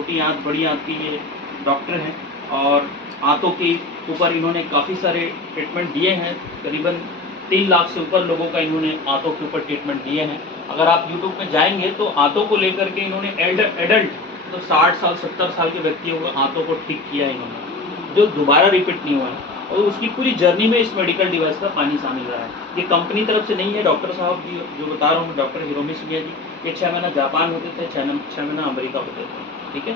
छोटी आंत बड़ी आंत के ये डॉक्टर हैं और आंतों के ऊपर इन्होंने काफ़ी सारे ट्रीटमेंट दिए हैं। करीबन 3 लाख से ऊपर लोगों का इन्होंने आंतों के ऊपर ट्रीटमेंट दिए हैं। अगर आप यूट्यूब में जाएंगे तो आंतों को लेकर के इन्होंने एडल्ट तो 60 साल 70 साल के व्यक्तियों को आंतों को ठीक किया है इन्होंने, जो दोबारा रिपीट नहीं हुआ है। और उसकी पूरी जर्नी में इस मेडिकल डिवाइस का पानी शामिल रहा है। ये कंपनी तरफ से नहीं है, डॉक्टर साहब जो बता रहा हूँ, डॉक्टर हिरोमी सुनिया जी, ये 6 महीना जापान होते थे, 6 महीना अमेरिका होते थे। ठीक है,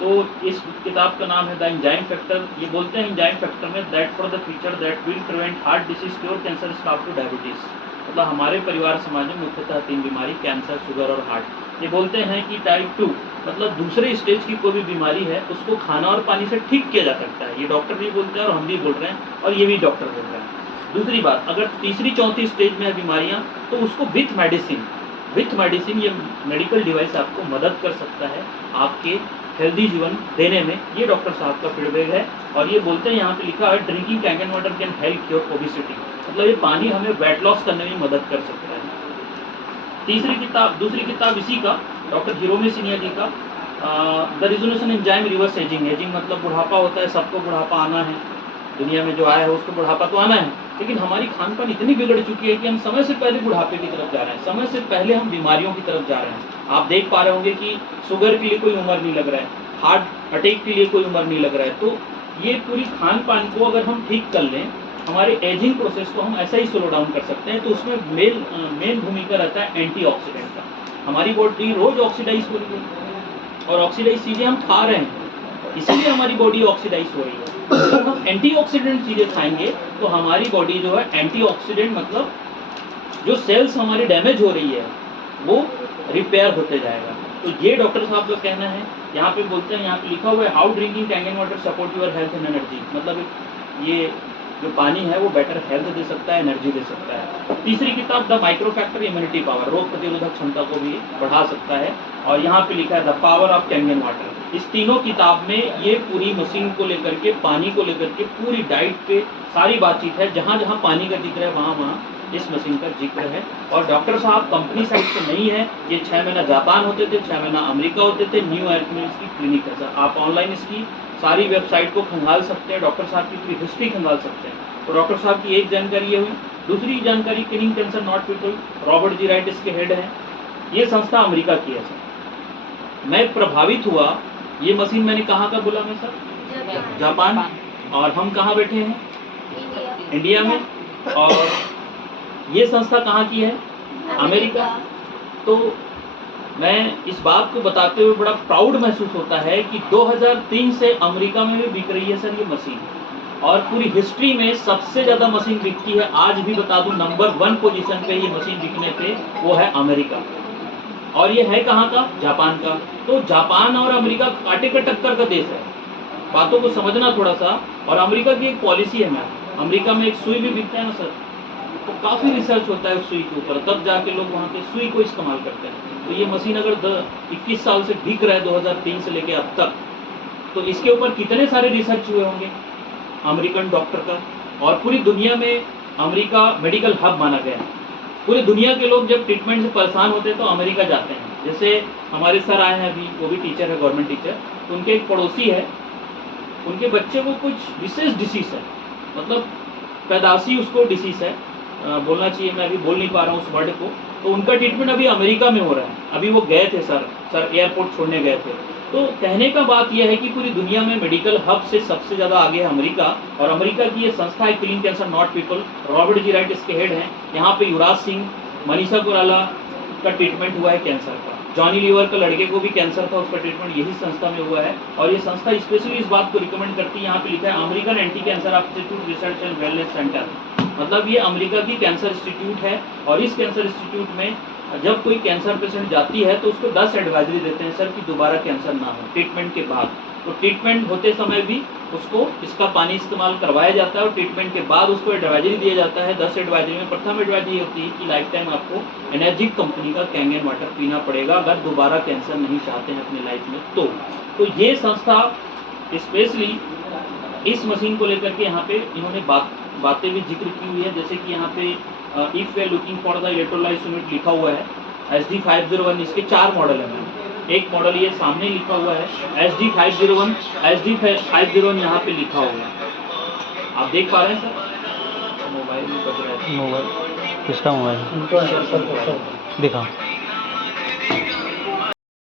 तो इस किताब का नाम है द एंजाइम फैक्टर। ये बोलते हैं एंजाइम फैक्टर में that for the feature that will prevent heart disease, cure cancer, stop two diabetes. मतलब हमारे परिवार समाज में मुख्यतः 3 बीमारी, कैंसर, शुगर और हार्ट। ये बोलते हैं कि टाइप 2 मतलब दूसरे स्टेज की कोई भी बीमारी है उसको खाना और पानी से ठीक किया जा सकता है। ये डॉक्टर भी बोलते हैं और हम भी बोल रहे हैं और ये भी डॉक्टर बोल रहे हैं। दूसरी बात, अगर तीसरी चौथी स्टेज में है बीमारियां तो उसको विथ मेडिसिन ये मेडिकल डिवाइस आपको मदद कर सकता है आपके हेल्दी जीवन देने में। ये डॉक्टर साहब का फीडबैक है। और ये बोलते हैं, यहाँ पे लिखा है drinking can water can help cure obesity, मतलब ये पानी हमें वेट लॉस करने में मदद कर सकता है। दूसरी किताब इसी का डॉक्टर हिरोमी सुनिया जी का the resolution enzyme reverse ageing. Ageing मतलब बुढ़ापा होता है, सबको बुढ़ापा आना है, दुनिया में जो आया है उसको बुढ़ापा तो आना है, लेकिन हमारी खान पान इतनी बिगड़ चुकी है कि हम समय से पहले बुढ़ापे की तरफ जा रहे हैं, समय से पहले हम बीमारियों की तरफ जा रहे हैं। आप देख पा रहे होंगे कि शुगर के लिए कोई उम्र नहीं लग रहा है, हार्ट अटैक के लिए कोई उम्र नहीं लग रहा है। तो ये पूरी खान पान को अगर हम ठीक कर लें, हमारे एजिंग प्रोसेस को हम ऐसा ही स्लो डाउन कर सकते हैं। तो उसमें मेन भूमिका रहता है एंटीऑक्सीडेंट का। हमारी बॉडी रोज ऑक्सीडाइज हो रही है और ऑक्सीडाइज चीज़ें हम खा रहे हैं, इसीलिए हमारी बॉडी ऑक्सीडाइज हो रही है। अगर हम एंटीऑक्सीडेंट चीज़ें खाएंगे तो हमारी बॉडी जो है एंटीऑक्सीडेंट मतलब जो सेल्स हमारी डैमेज हो रही है वो रिपेयर होते जाएगा। तो ये डॉक्टर साहब का कहना है। यहाँ पे बोलते हैं, यहाँ पे लिखा हुआ है how drinking tangan water support your health and energy, मतलब ये जो पानी है वो बेटर हेल्थ दे सकता है, एनर्जी दे सकता है। तीसरी किताब the micro factor immunity power, रोग प्रतिरोधक क्षमता को भी बढ़ा सकता है। और यहाँ पे लिखा है द पावर ऑफ टैंगन वाटर। इस तीनों किताब में ये पूरी मशीन को लेकर के, पानी को लेकर के, पूरी डाइट पे सारी बातचीत है। जहाँ जहाँ पानी का जिक्र है वहाँ वहाँ इस मशीन का जिक्र है। और डॉक्टर साहब कंपनी साइड से नहीं है, ये 6 महीना जापान होते थे, 6 महीना अमेरिका होते थे, न्यूयॉर्क में इसकी क्लिनिक है। सर आप ऑनलाइन इसकी सारी वेबसाइट को खंगाल सकते हैं, डॉक्टर साहब की पूरी हिस्ट्री खंगाल सकते हैं। तो डॉक्टर साहब की एक जानकारी ये हुई। दूसरी जानकारी, killing cancer not people, Robert G Wright इसके हेड हैं। ये संस्था अमेरिका की है सर। मैं प्रभावित हुआ, ये मशीन मैंने कहाँ का बोला मैं सर? जापान। और हम कहाँ बैठे हैं? इंडिया में। और ये संस्था कहाँ की है? अमेरिका। तो मैं इस बात को बताते हुए बड़ा प्राउड महसूस होता है कि 2003 से अमेरिका में भी बिक रही है सर ये मशीन। और पूरी हिस्ट्री में सबसे ज़्यादा मशीन बिकती है, आज भी बता दूं नंबर 1 पोजीशन पे ये मशीन बिकने पे वो है अमेरिका। और ये है कहाँ का? जापान का। तो जापान और अमेरिका कांटे का टक्कर का देश है, बातों को समझना थोड़ा सा। और अमेरिका की एक पॉलिसी है मैम, अमेरिका में एक सुई भी बिकता है ना सर, तो काफ़ी रिसर्च होता है उस सुई के ऊपर, तब जाके लोग वहाँ पे सुई को इस्तेमाल करते हैं। तो ये मशीन अगर 21 साल से बिक रहा है 2003 से लेके अब तक, तो इसके ऊपर कितने सारे रिसर्च हुए होंगे अमेरिकन डॉक्टर का। और पूरी दुनिया में अमेरिका मेडिकल हब माना गया है। पूरी दुनिया के लोग जब ट्रीटमेंट से परेशान होते हैं तो अमेरिका जाते हैं। जैसे हमारे सर आए हैं अभी, वो भी टीचर है, गवर्नमेंट टीचर, तो उनके एक पड़ोसी है, उनके बच्चे को कुछ विशेष डिसीज़ है, मतलब पैदाशी उसको डिसीज़ है, बोलना चाहिए, मैं अभी बोल नहीं पा रहा हूँ उस वर्ड को। तो उनका ट्रीटमेंट अभी अमेरिका में हो रहा है। अभी वो गए थे सर एयरपोर्ट छोड़ने गए थे। तो कहने का बात यह है कि पूरी दुनिया में मेडिकल हब से सबसे ज़्यादा आगे है अमेरिका। और अमेरिका की ये संस्था है killing cancer not people, Robert G Wright इसके हेड हैं। यहाँ पे युवराज सिंह, मनीषा कोइराला का ट्रीटमेंट हुआ है कैंसर का। जॉनी लीवर का लड़के को भी कैंसर था, उसका ट्रीटमेंट यही संस्था में हुआ है। और ये संस्था स्पेशली इस बात को रिकमेंड करती है, यहाँ पे लिखा है American anti cancer institute research and wellness centre, मतलब ये अमेरिका की कैंसर इंस्टीट्यूट है। और इस कैंसर इंस्टीट्यूट में जब कोई कैंसर पेशेंट जाती है तो उसको 10 एडवाइजरी देते हैं सर कि दोबारा कैंसर ना हो ट्रीटमेंट के बाद। तो ट्रीटमेंट होते समय भी उसको इसका पानी इस्तेमाल करवाया जाता है और ट्रीटमेंट के बाद उसको एडवाइजरी दिया जाता है। 10 एडवाइजरी में प्रथम एडवाइजरी होती है कि लाइफ टाइम आपको एनर्जिक कंपनी का कैंगन वाटर पीना पड़ेगा अगर दोबारा कैंसर नहीं चाहते हैं अपनी लाइफ में। तो ये संस्था स्पेशली इस मशीन को लेकर के यहाँ पे इन्होंने बातें भी जिक्र की हुई है। जैसे कि यहाँ पे if we looking for the electrolyte unit लिखा हुआ है, SD501, इसके 4 मॉडल है मैम। एक मॉडल ये सामने लिखा हुआ है SD501, SD501 यहाँ पे लिखा हुआ है, आप देख पा रहे हैं सर? मोबाइल में बज रहा है। मोबाइल किसका मोबाइल सर दिखा।